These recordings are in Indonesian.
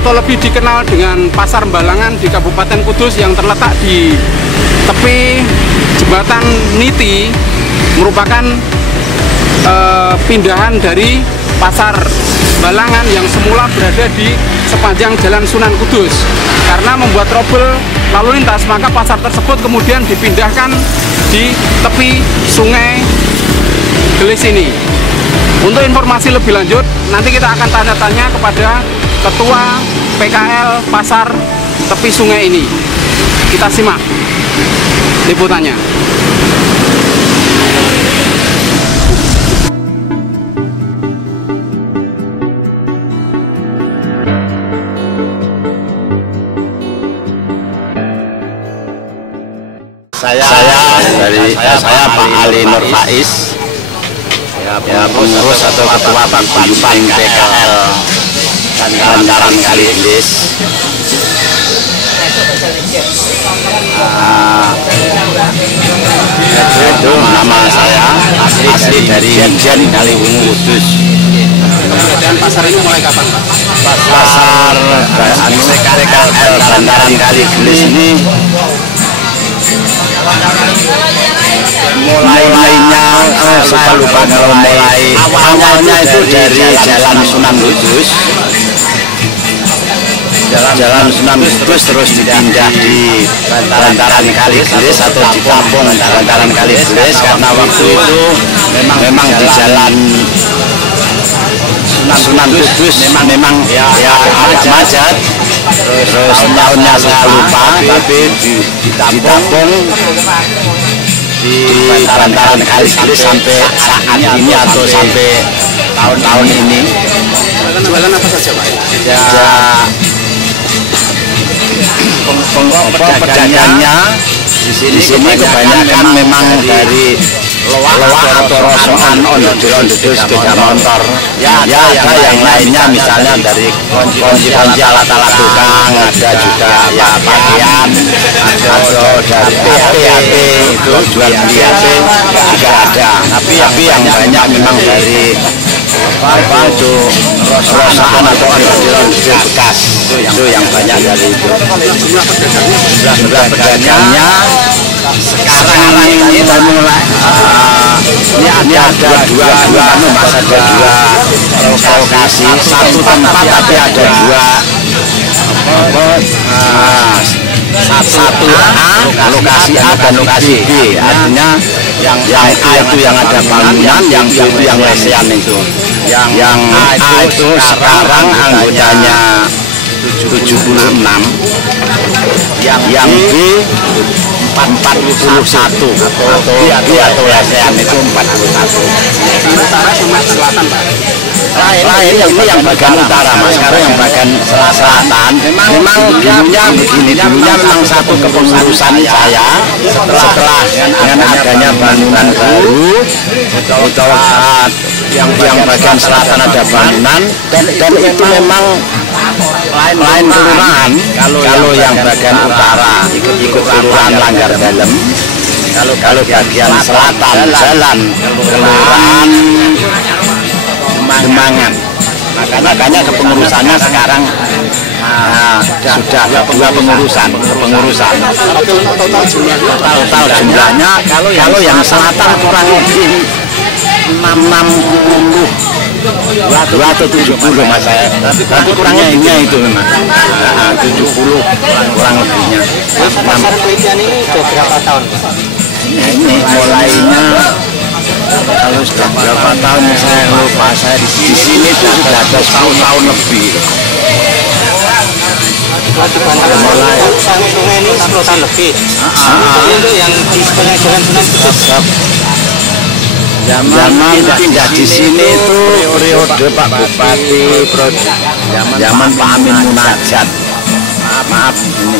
atau lebih dikenal dengan Pasar Balangan di Kabupaten Kudus yang terletak di tepi jembatan Niti, merupakan pindahan dari Pasar Balangan yang semula berada di sepanjang Jalan Sunan Kudus. Karena membuat trouble lalu lintas, maka pasar tersebut kemudian dipindahkan di tepi Sungai Gelis ini. Untuk informasi lebih lanjut, nanti kita akan tanya-tanya kepada Ketua PKL Pasar Tepi Sungai ini. Kita simak liputannya. Saya Pak Ali Nur Faiz, pengurus atau ketua paguyuban PKL Bantaran Kali Gelis. Itu nama saya, asli dari Jen Kaliwungu Kudus. Dan pasar ini mulai kapan, Pak? Pasar PKL Bantaran Kali Gelis ini mulainya saya lupa kalau mulai awalnya itu dari Jalan Sunan Kudus. Jalan Sunan Kudus terus dipindah di Bantaran Kali Gelis atau di kampung Bantaran Kali Gelis, karena waktu itu memang di Jalan Sunan Kudus memang agak macet. Terus tahunnya saya lupa, tapi ditampung di Bantaran Kali Gelis sampai saat ini atau sampai tahun ini. Jualan apa saja, Pak? Ya, pedagangnya di sini kebanyakan memang dari loak atau rosokan ondel-ondel sepeda motor. Ya ada yang lainnya, misalnya dari kunci-kunci alat-alat tukang, ada juga ya pakaian, ada dari HP itu jual beli HP juga ada. Tapi yang banyak memang dari apa itu rosokan atau ondel-ondel bekas, itu yang banyak dari itu. Jumlah pedagangnya sekarang ini mulai ini ada dua lokasi, satu tempat tapi ada dua satu lokasi A dan lokasi B, artinya yang A itu yang ada bangunan, yang B itu yang lesehan itu. Yang A itu sekarang anggotanya 76, yang B 41 atau lesehan itu 41. Utara sama selatan, Pak? Lain yang bagian utara, Mas. Sekarang yang bagian selatan memang dulunya begini, dulunya memang satu kepengurusan saya. Setelah dengan adanya bangunan baru, yang bagian selatan ada bangunan, dan itu memang lain kelurahan. Kalau yang bagian utara ikut kelurahan Langgar Dalem, kalau bagian selatan jalan kelurahan Demangan. Makanya kepengurusannya sekarang sudah dua kepengurusan. Total jumlahnya kalau yang selatan kurang lebih 60 atau 70, Mas saya. Tapi kurangnya itu memang 70 kurang lebihnya. Pasar Pelitian ini sudah berapa tahun, Pak? Ini mulainya kalau sudah berapa tahun saya lupa, saya di sini itu sudah ada 10 tahun lebih. Mulai sungai ini 10 tahun lebih. Itu yang di sepanjang Jalan Sunan Kudus. Zaman pindah di sini itu periode Pak Bupati, zaman Pak Amin Munajat. Maaf ini.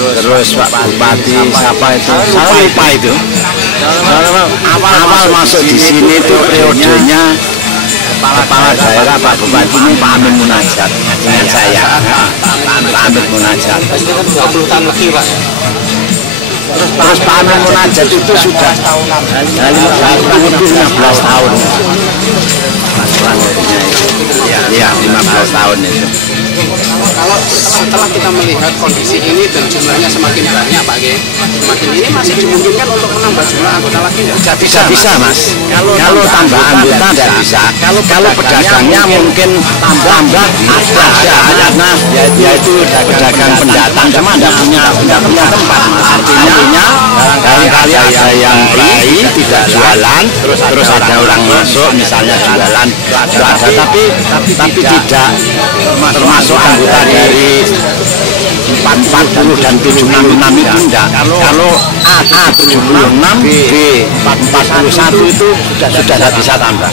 Terus Pak Bupati siapa itu? Saya lupa itu. Awal masuk di sini itu periodenya kepala daerah Pak Bupati ini Pak Amin Munajat dengan saya. Pak Amin Munajat. Itu kan 20 tahun lebih, Pak. Terus Pak Amin Munajat itu sudah lebih 15 tahun. Kurang lebihnya itu. Ya, 15 tahun itu. Kalau setelah kita melihat kondisi ini dan jumlahnya semakin banyak Pak Ge, semakin ini masih dimungkinkan untuk menambah jumlah anggota lagi nggak? Bisa Mas. Kalau tambah anggota tidak bisa. Kalau pedagangnya mungkin tambah ada karena yaitu pedagang pendatang cuma tidak punya tempat Mas. Artinya barangkali ada yang beli tidak jualan, terus ada orang masuk misalnya jualan ada tapi tidak termasuk anggota dari 40 dan 76 itu enggak. Kalau A 76 B 41 itu sudah tidak bisa tambah.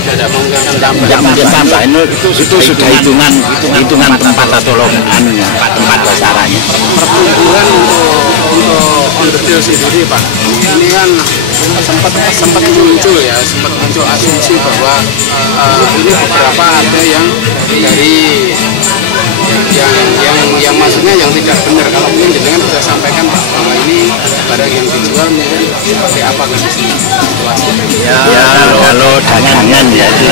Tidak mungkin tambah. Itu sudah hitungan tempat atau tempat besarannya. Pertumbuhan untuk Onderdil sendiri Pak, ini kan sempat muncul asumsi bahwa ini beberapa ada yang dari yang maksudnya yang tidak benar. Kalau mungkin jenengan bisa sampaikan Pak bahwa ini barang yang dijual mungkin seperti apa kondisinya? Ya kalau dagangan ya itu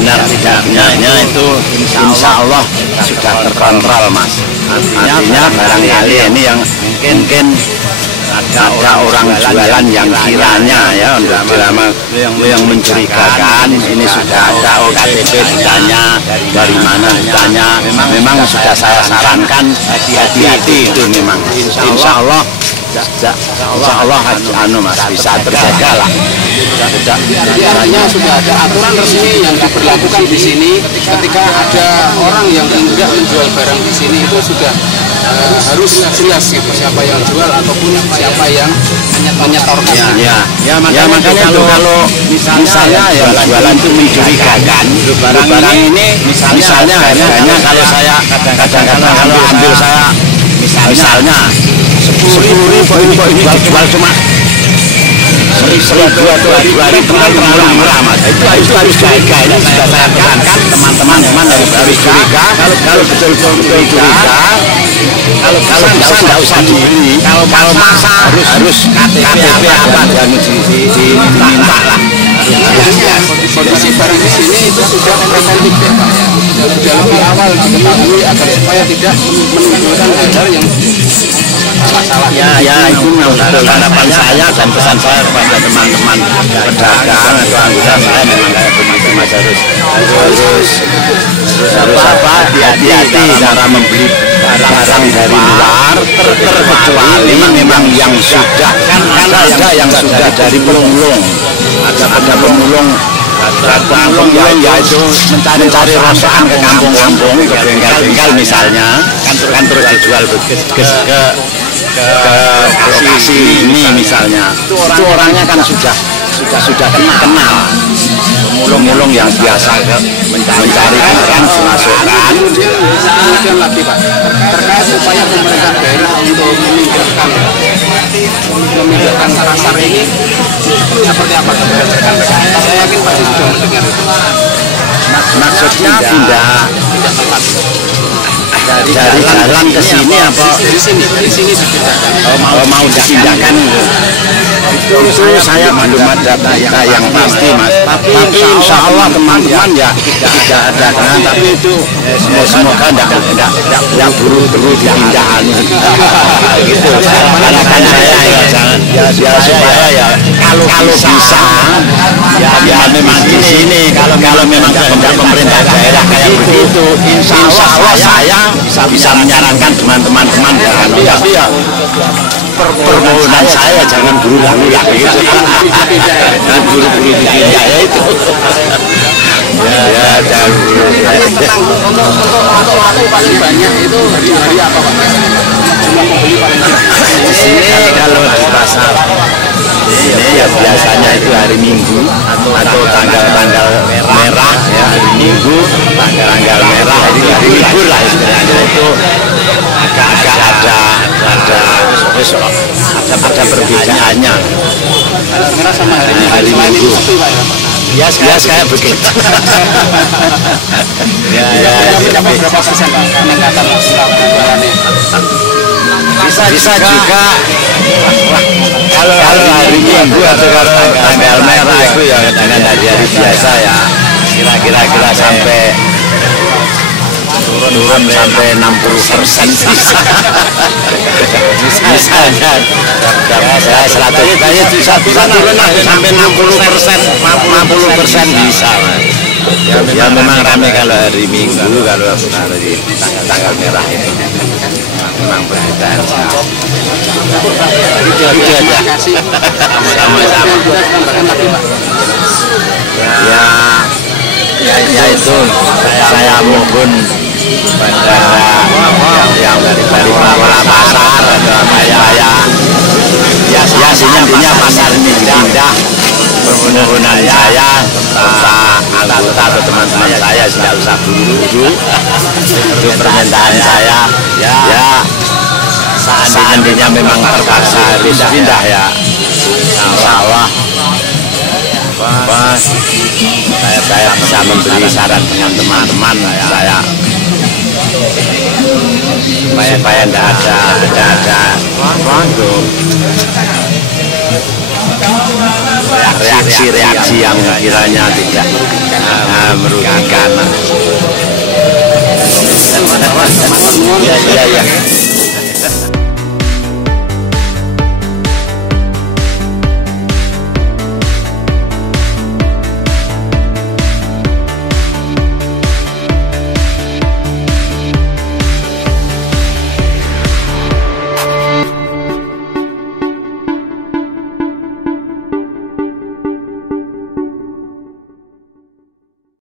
benar tidaknya itu insya Allah sudah terkontrol Mas. Artinya barangkali ini yang mungkin ada orang jualan yang kiranya ya untuk yang mencurigakan ini sudah ada OKTP ditanya dari mana ditanya memang sudah saya sarankan hati-hati itu memang insya Allah Mas bisa terjaga lah. Jadi artinya sudah ada aturan resmi yang diberlakukan di sini ketika ada orang yang hendak menjual barang di sini itu sudah harus jelas gitu siapa yang jual ataupun siapa yang menyetorkan. Ya makanya kalau misalnya ya jualan itu mencurigakan barang ini misalnya harganya kalau saya kadang-kadang kalau ambil saya misalnya 10.000 ini dijual cuma 1.000 atau 2.000 terlalu murah Mas. Itu harus jaga. Ini sudah saya tekankan teman-teman harus curiga. Kalau betul-betul curiga, kalau tidak usah dibeli. Kalau masa harus KTP apa dan diminta lah. Kondisi barang di sini itu sudah preventif ya Pak ya. Sudah lebih awal diketahui agar supaya tidak menimbulkan hal-hal yang masalah. Ya itu memang harapan saya dan pesan saya kepada teman-teman pedagang atau anggota saya memang kayak begitu Mas harus hati-hati cara membeli barang dari luar terkecuali memang yang sudah kan ada yang sudah dari pemulung ada pemulung ya itu mencari rosokan ke kampung-kampung ke bengkel-bengkel misalnya kan terus dijual ke lokasi ini misalnya itu orangnya kan sudah kenal pemulung yang biasa mencari barang dimasukkan. Kemudian lagi Pak terkait upaya pemerintah daerah untuk memindahkan pasar ini seperti apa berdasarkan PKS? Saya yakin pasti sudah mendengar itu. Maksudnya pindah tempat dari jalan ke sini apa dari sini dipindahkan. Mau dipindahkan itu saya belum ada data yang pasti Mas. Tapi insya Allah teman-teman ya tidak ada tapi itu semoga tidak buru-buru dipindahkan gitu. Harapan saya ya jangan supaya ya kalau bisa ya memang di sini kalau memang kehendak pemerintah daerah kayak begitu insya Allah saya bisa menyarankan teman-teman tapi ya permohonan saya jangan buru-buru lah gitu. Dan buru-buru dipindah ya itu. Ya jangan buru-buru. Untuk waktu paling banyak itu hari apa Pak? Jumlah pembeli paling banyak. Di sini kalau di pasar ini ya biasanya itu hari Minggu atau tanggal merah ya hari Minggu tanggal merah hari libur lah istilahnya itu agak ada perbedaannya. Merah sama hari Minggu. Ya kayak begitu. Berapa persen Pak peningkatan penjualannya? Bisa juga kalau hari Minggu atau kalau tanggal merah itu ya dengan hari biasa ya kira-kira sampai turun sampai 60% misalnya saya 100 bisa turun sampai 60% bisa ya memang ramai kalau hari Minggu, kalau hari tanggal merah itu memang berbeda. Terima kasih. Sama-sama. Ya itu saya mohon pada yang dari para pasar ya intinya pasar ini pindah. Permohonan saya serta anggota atau teman-teman saya tidak usah buru-buru. Itu permintaan saya ya seandainya memang terpaksa harus pindah ya insya Allah saya bisa memberi saran dengan teman-teman saya supaya tidak ada reaksi yang kiranya tidak merugikan. Ya.